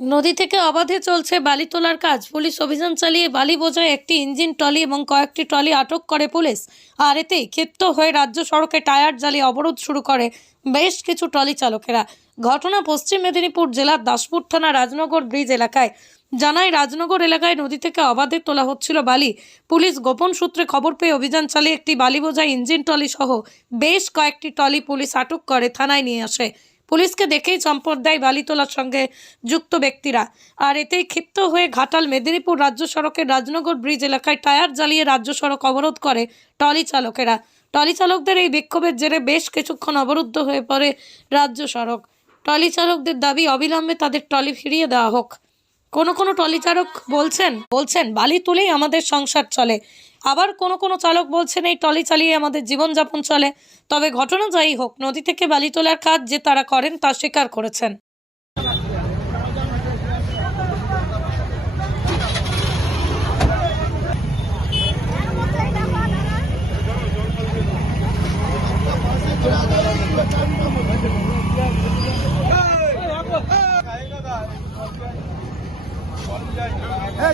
নদী থেকে অবাধে চলছে বালি তোলার কাজ। পুলিশ অভিযান চালিয়ে বালি বোঝায় একটি ইঞ্জিন ট্রলি এবং কয়েকটি ট্রলি আটক করে পুলিশ। আর এতেই ক্ষিপ্ত হয়ে রাজ্য সড়কে টায়ার জ্বালিয়ে অবরোধ শুরু করে বেশ কিছু ট্রলি চালকেরা। ঘটনা পশ্চিম মেদিনীপুর জেলার দাসপুর থানা রাজনগর ব্রিজ এলাকায়। জানায়, রাজনগর এলাকায় নদী থেকে অবাধে তোলা হচ্ছিল বালি। পুলিশ গোপন সূত্রে খবর পেয়ে অভিযান চালিয়ে একটি বালি বোঝাই ইঞ্জিন ট্রলি সহ বেশ কয়েকটি ট্রলি পুলিশ আটক করে থানায় নিয়ে আসে। পুলিশকে দেখেই চম্পট দেয় বালি তোলার সঙ্গে যুক্ত ব্যক্তিরা। আর এতেই ক্ষিপ্ত হয়ে ঘাটাল মেদিনীপুর রাজ্য সড়কের রাজনগর ব্রিজ এলাকায় টায়ার জ্বালিয়ে রাজ্য সড়ক অবরোধ করে টলি চালকেরা। টলি চালকদের এই বিক্ষোভের জেরে বেশ কিছুক্ষণ অবরুদ্ধ হয়ে পড়ে রাজ্য সড়ক। টলি চালকদের দাবি, অবিলম্বে তাদের টলি ফিরিয়ে দেওয়া হোক। কোনো কোনো ট্রলি চালক বলছেন বলছেন, বালি তুলেই আমাদের সংসার চলে। আবার কোনো কোনো চালক বলছেন, এই ট্রলি চালিয়ে আমাদের জীবনযাপন চলে। তবে ঘটনা যাই হোক, নদী থেকে বালি তোলার কাজ যে তারা করেন, তা স্বীকার করেছেন।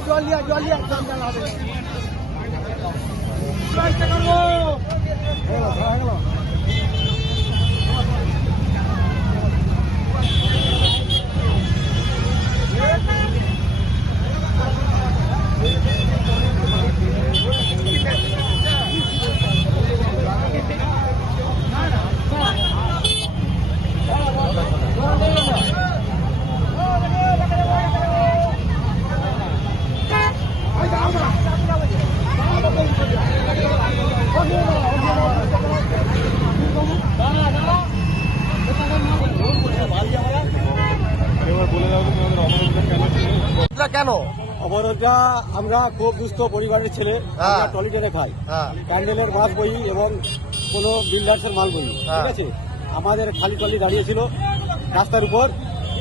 ¡Ay, ay, ay! ¡Ay, ay, ay! ¡Ay, ay, ay! কেন? অবরোধটা আমরা খুব দুস্থ পরিবারের ছেলে হ্যাঁ। আমরা টলি টেনে খাই হ্যাঁ। ক্যান্ডেলের মাছ বই এবং কোনো বিল্ডার্সের মাল বই। হ্যাঁ। ঠিক আছে? আমাদের খালি টলি দাঁড়িয়েছিল রাস্তার উপর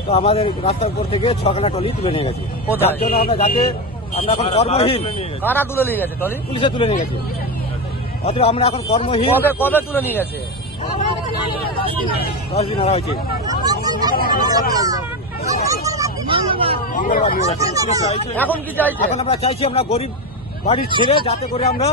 তো আমাদের রাস্তার উপর থেকে ছখানা টলি তুলে নিয়ে গেছে। তার জন্য আমরা যাতে আমরা এখন কর্মহীন। কারা তুলে নিয়ে গেছে টলি? পুলিশে তুলে নিয়ে গেছে। অথবা আমরা এখন কর্মহীন। কবে কবে তুলে নিয়ে গেছে? দশ দিন হারা হয়েছে। এখন কি চাইছে? এখন আমরা চাইছি আমরা গরিব বাড়ির ছেলে যাতে করে আমরা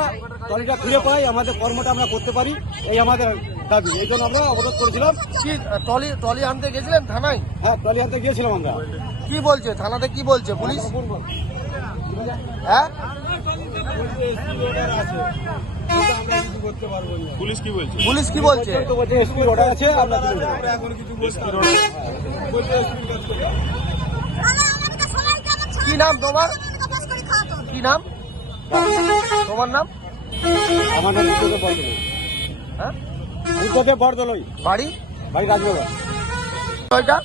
টলিটা ফিরে পাই আমাদের কর্মটা আমরা করতে পারি এই আমাদের দাবি। এই জন্য আমরা অবরোধ করেছিলাম। কি টলি টলি আনতে গেছিলেন থানায়? হ্যাঁ টলি আনতে গিয়েছিলাম আমরা। কি বলছে? থানাতে কি বলছে? পুলিশ? হ্যাঁ? পুলিশ কি বলছে? পুলিশ কি বলছে? অর্ডার আছে আমরা তুলে দেবো। কি নাম তোমার? কি নাম? তোমার নাম? আমার নাম হ্যাঁ? বাড়ি? বাড়ি রাজনগর। ওইটা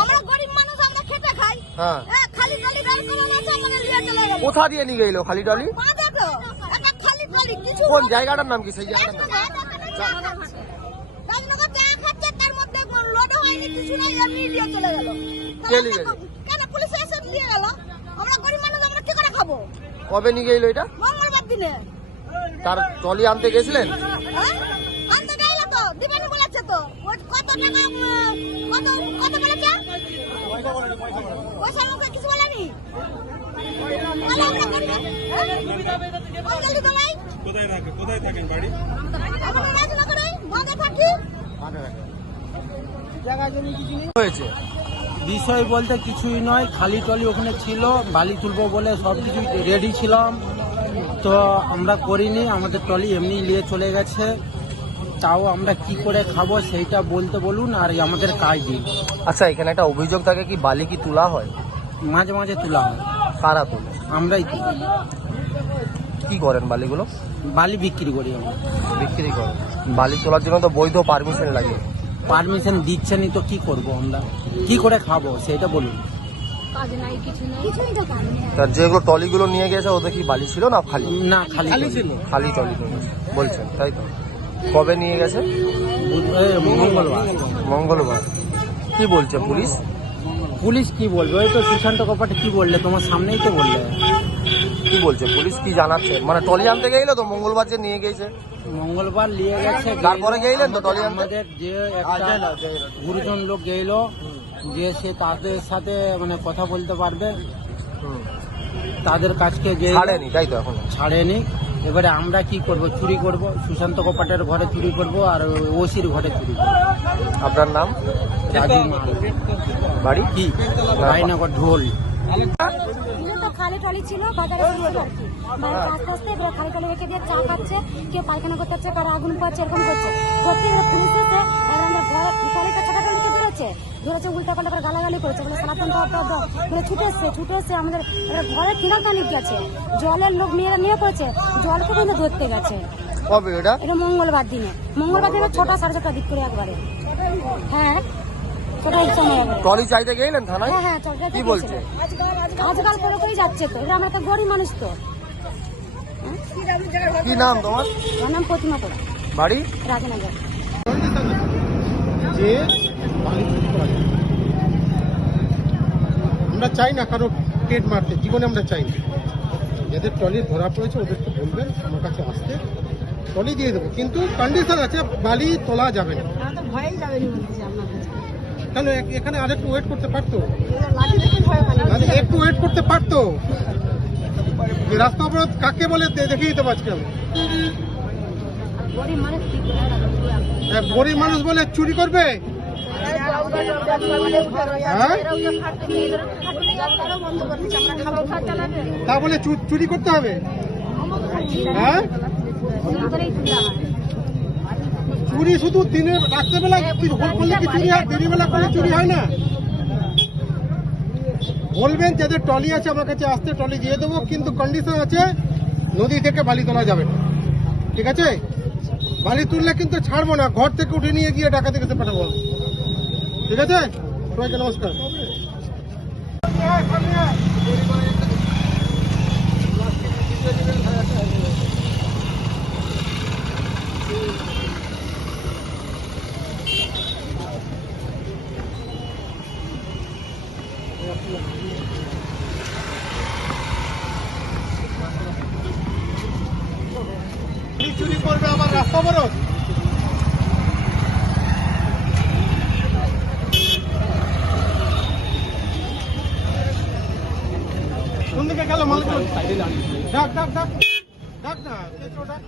আমরা গরিব মানুষ আমরা খেতে খাই। হ্যাঁ। হ্যাঁ খালি খালি করে চলে গেল। কোথা দিয়ে নিয়ে গেলো খালি টলি মা দেখো একটা খালি টলি কিছু কোন জায়গাটার নাম কি সেই জায়গাটার নাম? রাজনগর চা খাচ্ছে তার মধ্যে লোড হয়নি কিছু নাই এমনি লিয়ে চলে গেল। কে গেল? কেন পুলিশ এসে নিয়ে গেল? আমরা গরিব মানুষ আমরা কি করে খাব? কবে নিয়ে গেল এটা? মঙ্গলবার দিনে। তার টলি আনতে গেছিলেন? হ্যাঁ? আনতে গেল তো দিবেনি বলেছে তো। কত টাকা কত কত বলেছে? পয়সার মুখে কিছু বলেনি? তাহলে আমরা গরিব হ্যাঁ? ওই জলদি তো ভাই? কোথায় থাকে কোথায় থাকেন বাড়ি? আমরা রাজনগরে বাঁধে থাকি। হয়েছে। বিষয় বলতে কিছুই নয় খালি টলি ওখানে ছিল বালি তুলবো বলে সব কিছু রেডি ছিলাম। তো আমরা করিনি আমাদের টলি এমনি নিয়ে চলে গেছে। তাও আমরা কি করে খাব সেইটা বলতে বলুন আর আমাদের কাজ দিন। আচ্ছা এখানে একটা অভিযোগ থাকে কি বালি কি তোলা হয়? মাঝে মাঝে তোলা হয়। কারা তোলে? আমরাই তুলি। কি করেন বালিগুলো? বালি বিক্রি করি আমরা। বিক্রি করেন। বালি তোলার জন্য তো বৈধ পারমিশন লাগে। পারমিশন দিচ্ছেনই তো কি করব আমরা? কি করে খাব? সেইটা বলুন। তা যেগুলো টলিগুলো নিয়ে গেছে ওদের কি বালি ছিল না খালি? না খালি ছিল। খালি টলি বলছেন তাই তো। কবে নিয়ে গেছে? মঙ্গলবার। মঙ্গলবার। কি বলছে পুলিশ? পুলিশ কি বলবে? ওই তো সুশান্ত কপাটে কি বললে? তোমার সামনেই তো বললে। কি বলছে পুলিশ? কি জানাচ্ছে? মানে টলি আনতে গেছিল তো মঙ্গলবার যে নিয়ে গেছে। মঙ্গলবার নিয়ে গেছে তারপরে গেলেন তো টলি আমাদের যে একটা গুরুজন লোক গেল যে সে তাদের সাথে মানে কথা বলতে পারবে। হুম। তাদের কাছকে যে ছাড়েনি তাই তো এখন? ছাড়েনি। এবারে আমরা কি করব? চুরি করব? সুশান্ত কপাটের ঘরে চুরি করব আর ওসির ঘরে চুরি করব। আপনার নাম? বাড়ি? কি? রায়নগর ঢোল। তো খালি টলি ছিল বাজারে আর কি। মানে আস্তে আস্তে এবার খালি টলি রেখে দিয়ে চা খাচ্ছে কেউ পায়খানা করতে হচ্ছে কারও আগুন পাচ্ছে এরকম করছে। সত্যি এবার পুলিশ এসে আমাদের ঘর টলিটা ছোট টলিকে ধরেছে। ধরেছে উল্টা পাল্টা করে গালাগালি করেছে বলে বলে ছুটে এসছে ছুটে এসছে আমাদের এবার ঘরে কিনা কানি গেছে জলের লোক মেয়েরা নিয়ে পড়েছে জলকে কিন্তু ধরতে গেছে। কবে এটা এটা মঙ্গলবার দিনে। মঙ্গলবার দিনে ছটা সাড়ে ছটা দিক করে একবারে। হ্যাঁ টলি চাইতে গেলেন থানায়? হ্যাঁ হ্যাঁ কি বলছে? আজকাল করে করেই যাচ্ছে তো এটা আমরা একটা গরিব মানুষ তো। কি নাম তোমার? ওর নাম প্রতিমা করা বাড়ি? রাজনগর। যে। আমরা চাই না কারও পেট মারতে জীবনে আমরা চাই না। যাদের ট্রলি ধরা পড়েছে ওদেরকে বলবেন আমার কাছে আসতে। ট্রলি দিয়ে দেবো কিন্তু কন্ডিশন আছে বালি তোলা যাবে না। কেন এ- এখানে আরেকটু ওয়েট করতে পারতো? একটু ওয়েট করতে পারতো? রাস্তা অবরোধ কাকে বলে দেখিয়ে দিতে পারছি আমি গরিব মানুষ। হ্যাঁ, বলে চুরি করবে? হ্যাঁ? তা বলে চুরি করতে হবে? হ্যাঁ। চুরি শুধু দিনের রাত্রেবেলা ভোর করলে কি চুরি হয়? দিনের বেলা করলে চুরি হয় না? বলবেন যাদের ট্রলি আছে আমার কাছে আসতে ট্রলি দিয়ে দেবো কিন্তু কন্ডিশন আছে নদী থেকে বালি তোলা যাবে না। ঠিক আছে? বালি তুললে কিন্তু ছাড়বো না ঘর থেকে উঠে নিয়ে গিয়ে ডাকাতে কাছে পাঠাবো। ঠিক আছে? সবাইকে নমস্কার। চুরি করবে আমার রাস্তা অবরোধ কোন দিকে গেল মালিক ডাক ডাক ডাক ডাক না ডাক